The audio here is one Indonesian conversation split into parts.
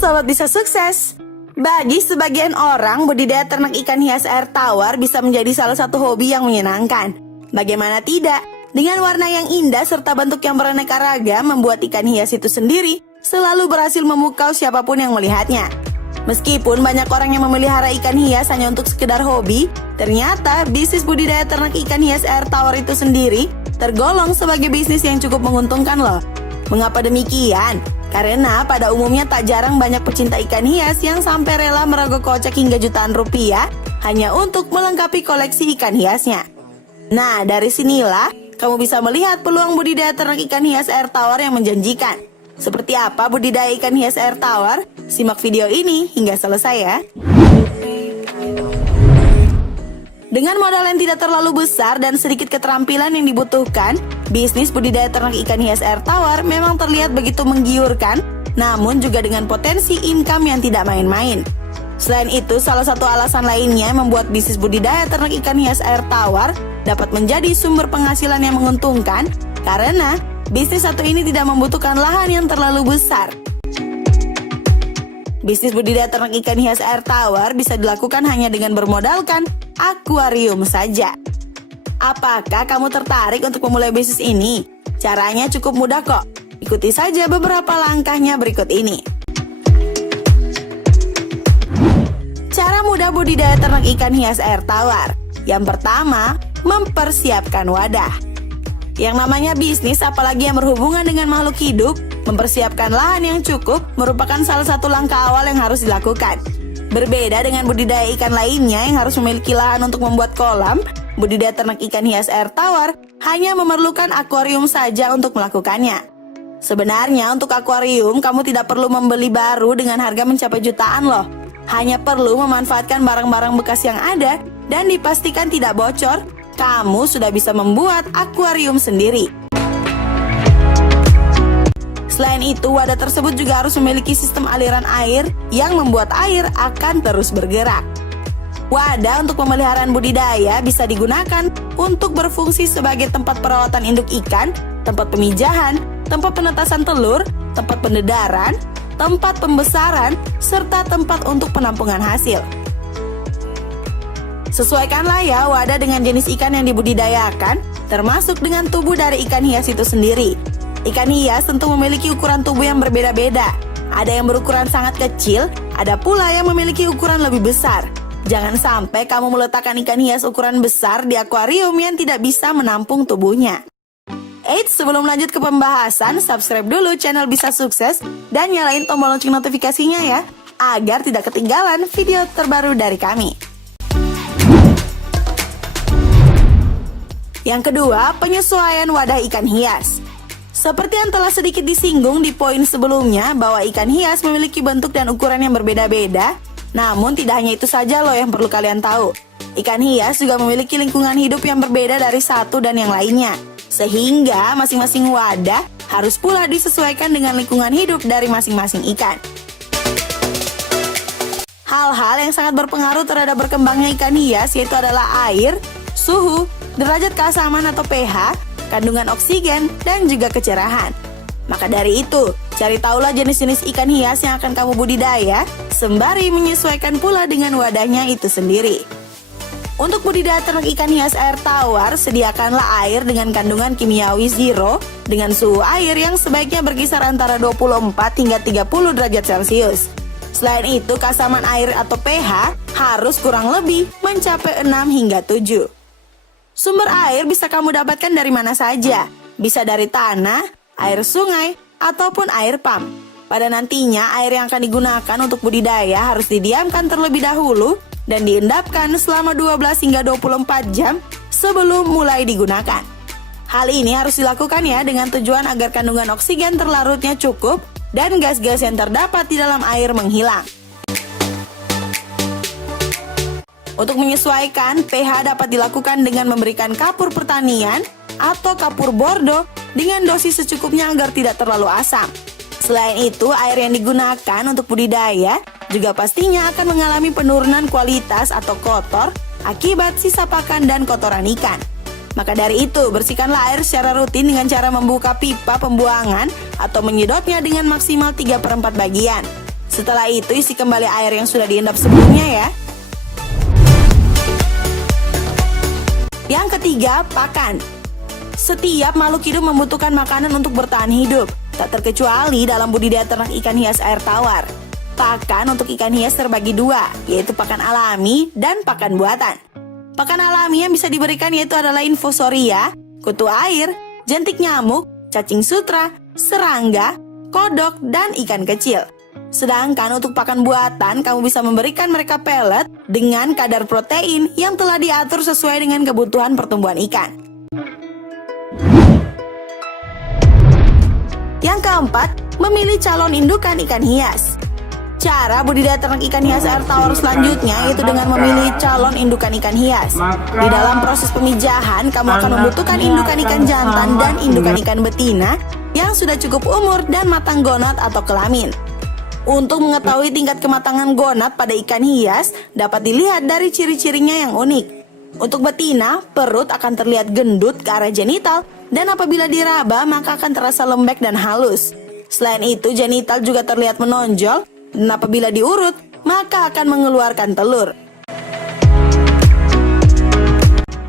Sobat Bisa Sukses. Bagi sebagian orang, budidaya ternak ikan hias air tawar bisa menjadi salah satu hobi yang menyenangkan. Bagaimana tidak? Dengan warna yang indah serta bentuk yang beraneka ragam membuat ikan hias itu sendiri selalu berhasil memukau siapapun yang melihatnya. Meskipun banyak orang yang memelihara ikan hias hanya untuk sekedar hobi, ternyata bisnis budidaya ternak ikan hias air tawar itu sendiri tergolong sebagai bisnis yang cukup menguntungkan loh. Mengapa demikian? Karena pada umumnya tak jarang banyak pecinta ikan hias yang sampai rela merogoh kocek hingga jutaan rupiah hanya untuk melengkapi koleksi ikan hiasnya. Nah, dari sinilah kamu bisa melihat peluang budidaya ternak ikan hias air tawar yang menjanjikan. Seperti apa budidaya ikan hias air tawar? Simak video ini hingga selesai ya. Dengan modal yang tidak terlalu besar dan sedikit keterampilan yang dibutuhkan, bisnis budidaya ternak ikan hias air tawar memang terlihat begitu menggiurkan, namun juga dengan potensi income yang tidak main-main. Selain itu, salah satu alasan lainnya membuat bisnis budidaya ternak ikan hias air tawar dapat menjadi sumber penghasilan yang menguntungkan, karena bisnis satu ini tidak membutuhkan lahan yang terlalu besar. Bisnis budidaya ternak ikan hias air tawar bisa dilakukan hanya dengan bermodalkan akuarium saja. Apakah kamu tertarik untuk memulai bisnis ini? Caranya cukup mudah kok. Ikuti saja beberapa langkahnya berikut ini. Cara mudah budidaya ternak ikan hias air tawar. Yang pertama, mempersiapkan wadah. Yang namanya bisnis, apalagi yang berhubungan dengan makhluk hidup, mempersiapkan lahan yang cukup merupakan salah satu langkah awal yang harus dilakukan. Berbeda dengan budidaya ikan lainnya yang harus memiliki lahan untuk membuat kolam, budidaya ternak ikan hias air tawar hanya memerlukan akuarium saja untuk melakukannya. Sebenarnya untuk akuarium kamu tidak perlu membeli baru dengan harga mencapai jutaan loh. Hanya perlu memanfaatkan barang-barang bekas yang ada dan dipastikan tidak bocor, kamu sudah bisa membuat akuarium sendiri. Selain itu, wadah tersebut juga harus memiliki sistem aliran air yang membuat air akan terus bergerak. Wadah untuk pemeliharaan budidaya bisa digunakan untuk berfungsi sebagai tempat perawatan induk ikan, tempat pemijahan, tempat penetasan telur, tempat pendedaran, tempat pembesaran, serta tempat untuk penampungan hasil. Sesuaikanlah ya wadah dengan jenis ikan yang dibudidayakan, termasuk dengan tubuh dari ikan hias itu sendiri. Ikan hias tentu memiliki ukuran tubuh yang berbeda-beda. Ada yang berukuran sangat kecil, ada pula yang memiliki ukuran lebih besar. Jangan sampai kamu meletakkan ikan hias ukuran besar di akuarium yang tidak bisa menampung tubuhnya. Eits, sebelum lanjut ke pembahasan, subscribe dulu channel Bisa Sukses dan nyalain tombol lonceng notifikasinya ya, agar tidak ketinggalan video terbaru dari kami. Yang kedua, penyesuaian wadah ikan hias. Seperti yang telah sedikit disinggung di poin sebelumnya bahwa ikan hias memiliki bentuk dan ukuran yang berbeda-beda, namun tidak hanya itu saja loh yang perlu kalian tahu. Ikan hias juga memiliki lingkungan hidup yang berbeda dari satu dan yang lainnya, sehingga masing-masing wadah harus pula disesuaikan dengan lingkungan hidup dari masing-masing ikan. Hal-hal yang sangat berpengaruh terhadap berkembangnya ikan hias yaitu adalah air, suhu, derajat keasaman atau pH, kandungan oksigen, dan juga kecerahan. Maka dari itu, cari tahulah jenis-jenis ikan hias yang akan kamu budidaya, sembari menyesuaikan pula dengan wadahnya itu sendiri. Untuk budidaya ternak ikan hias air tawar, sediakanlah air dengan kandungan kimiawi zero dengan suhu air yang sebaiknya berkisar antara 24 hingga 30 derajat Celcius. Selain itu, keasaman air atau pH harus kurang lebih mencapai 6 hingga 7. Sumber air bisa kamu dapatkan dari mana saja, bisa dari tanah, air sungai, ataupun air pump. Pada nantinya, air yang akan digunakan untuk budidaya harus didiamkan terlebih dahulu dan diendapkan selama 12 hingga 24 jam sebelum mulai digunakan. Hal ini harus dilakukan ya dengan tujuan agar kandungan oksigen terlarutnya cukup dan gas-gas yang terdapat di dalam air menghilang. Untuk menyesuaikan, pH dapat dilakukan dengan memberikan kapur pertanian atau kapur bordo dengan dosis secukupnya agar tidak terlalu asam. Selain itu, air yang digunakan untuk budidaya juga pastinya akan mengalami penurunan kualitas atau kotor akibat sisa pakan dan kotoran ikan. Maka dari itu, bersihkanlah air secara rutin dengan cara membuka pipa pembuangan atau menyedotnya dengan maksimal 3/4 bagian. Setelah itu isi kembali air yang sudah diendap sebelumnya ya. Yang ketiga, pakan. Setiap makhluk hidup membutuhkan makanan untuk bertahan hidup, tak terkecuali dalam budidaya ternak ikan hias air tawar. Pakan untuk ikan hias terbagi dua, yaitu pakan alami dan pakan buatan. Pakan alami yang bisa diberikan yaitu adalah infusoria, kutu air, jentik nyamuk, cacing sutra, serangga, kodok, dan ikan kecil. Sedangkan untuk pakan buatan, kamu bisa memberikan mereka pelet dengan kadar protein yang telah diatur sesuai dengan kebutuhan pertumbuhan ikan. Yang keempat, memilih calon indukan ikan hias. Cara budidaya ternak ikan hias air tawar selanjutnya yaitu dengan memilih calon indukan ikan hias. Di dalam proses pemijahan, kamu akan membutuhkan indukan ikan jantan dan indukan ikan betina yang sudah cukup umur dan matang gonad atau kelamin. Untuk mengetahui tingkat kematangan gonad pada ikan hias dapat dilihat dari ciri-cirinya yang unik. Untuk betina, perut akan terlihat gendut ke arah genital dan apabila diraba maka akan terasa lembek dan halus. Selain itu, genital juga terlihat menonjol dan apabila diurut maka akan mengeluarkan telur.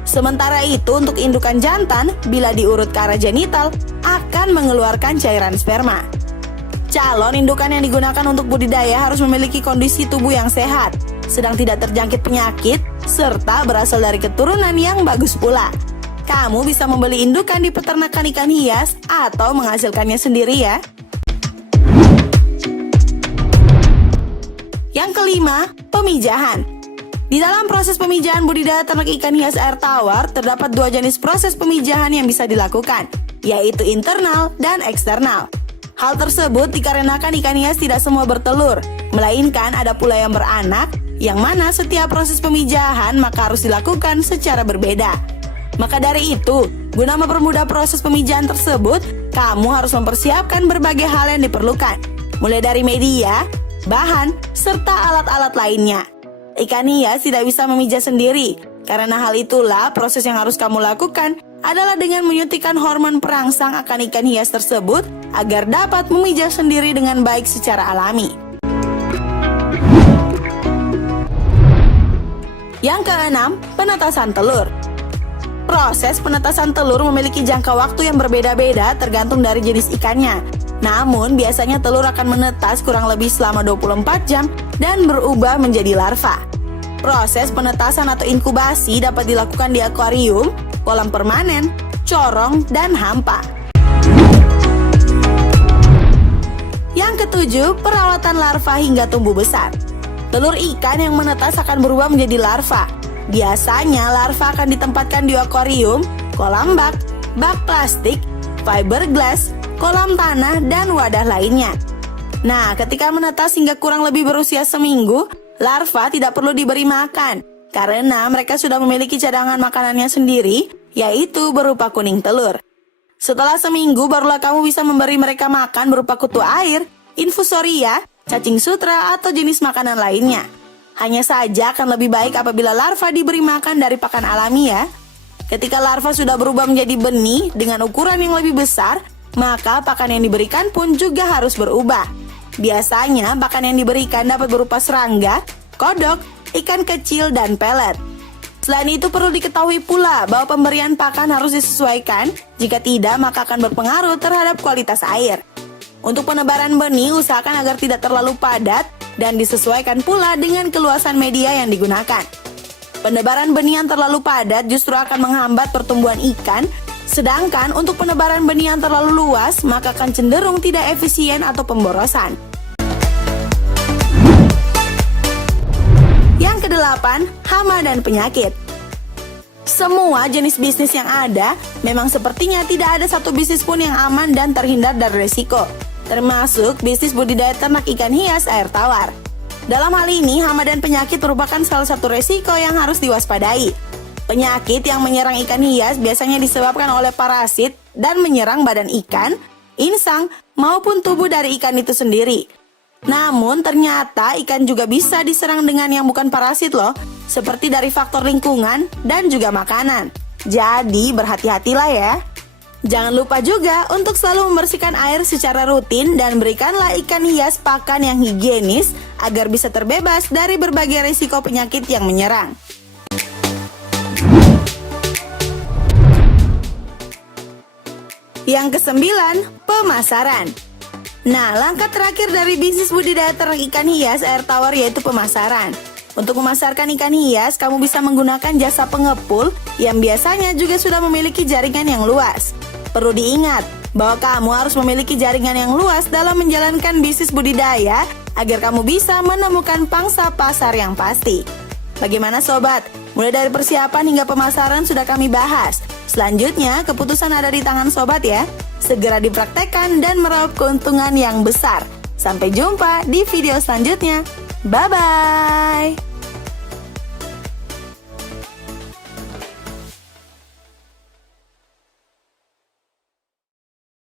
Sementara itu, untuk indukan jantan, bila diurut ke arah genital akan mengeluarkan cairan sperma. Calon indukan yang digunakan untuk budidaya harus memiliki kondisi tubuh yang sehat, sedang tidak terjangkit penyakit, serta berasal dari keturunan yang bagus pula. Kamu bisa membeli indukan di peternakan ikan hias atau menghasilkannya sendiri ya. Yang kelima, pemijahan. Di dalam proses pemijahan budidaya ternak ikan hias air tawar, terdapat dua jenis proses pemijahan yang bisa dilakukan, yaitu internal dan eksternal. Hal tersebut dikarenakan ikan hias tidak semua bertelur, melainkan ada pula yang beranak, yang mana setiap proses pemijahan maka harus dilakukan secara berbeda. Maka dari itu, guna mempermudah proses pemijahan tersebut, kamu harus mempersiapkan berbagai hal yang diperlukan, mulai dari media, bahan, serta alat-alat lainnya. Ikan hias tidak bisa memijah sendiri, karena hal itulah proses yang harus kamu lakukan adalah dengan menyuntikkan hormon perangsang akan ikan hias tersebut agar dapat memijah sendiri dengan baik secara alami. Yang keenam, penetasan telur. Proses penetasan telur memiliki jangka waktu yang berbeda-beda tergantung dari jenis ikannya. Namun, biasanya telur akan menetas kurang lebih selama 24 jam dan berubah menjadi larva. Proses penetasan atau inkubasi dapat dilakukan di akuarium, kolam permanen, corong, dan hampa. Yang ketujuh, perawatan larva hingga tumbuh besar. Telur ikan yang menetas akan berubah menjadi larva. Biasanya larva akan ditempatkan di akuarium, kolam bak, bak plastik, fiberglass, kolam tanah, dan wadah lainnya. Nah, ketika menetas hingga kurang lebih berusia seminggu, larva tidak perlu diberi makan, karena mereka sudah memiliki cadangan makanannya sendiri, yaitu berupa kuning telur. Setelah seminggu, barulah kamu bisa memberi mereka makan berupa kutu air, infusoria, cacing sutra, atau jenis makanan lainnya. Hanya saja akan lebih baik apabila larva diberi makan dari pakan alami ya. Ketika larva sudah berubah menjadi benih dengan ukuran yang lebih besar, maka pakan yang diberikan pun juga harus berubah. Biasanya, pakan yang diberikan dapat berupa serangga, kodok, ikan kecil, dan pelet. Selain itu perlu diketahui pula bahwa pemberian pakan harus disesuaikan, jika tidak maka akan berpengaruh terhadap kualitas air. Untuk penebaran benih, usahakan agar tidak terlalu padat dan disesuaikan pula dengan keluasan media yang digunakan. Penebaran benih yang terlalu padat justru akan menghambat pertumbuhan ikan, sedangkan untuk penebaran benih yang terlalu luas maka akan cenderung tidak efisien atau pemborosan. Yang kedelapan, hama dan penyakit. Semua jenis bisnis yang ada, memang sepertinya tidak ada satu bisnis pun yang aman dan terhindar dari resiko, termasuk bisnis budidaya ternak ikan hias air tawar. Dalam hal ini, hama dan penyakit merupakan salah satu resiko yang harus diwaspadai. Penyakit yang menyerang ikan hias biasanya disebabkan oleh parasit dan menyerang badan ikan, insang, maupun tubuh dari ikan itu sendiri. Namun ternyata ikan juga bisa diserang dengan yang bukan parasit loh, seperti dari faktor lingkungan dan juga makanan. Jadi berhati-hatilah ya. Jangan lupa juga untuk selalu membersihkan air secara rutin dan berikanlah ikan hias pakan yang higienis agar bisa terbebas dari berbagai risiko penyakit yang menyerang. Yang kesembilan, pemasaran. Nah, langkah terakhir dari bisnis budidaya ternak ikan hias air tawar yaitu pemasaran. Untuk memasarkan ikan hias, kamu bisa menggunakan jasa pengepul yang biasanya juga sudah memiliki jaringan yang luas. Perlu diingat bahwa kamu harus memiliki jaringan yang luas dalam menjalankan bisnis budidaya agar kamu bisa menemukan pangsa pasar yang pasti. Bagaimana sobat? Mulai dari persiapan hingga pemasaran sudah kami bahas. Selanjutnya, keputusan ada di tangan sobat ya. Segera dipraktekkan dan meraup keuntungan yang besar. Sampai jumpa di video selanjutnya. Bye-bye!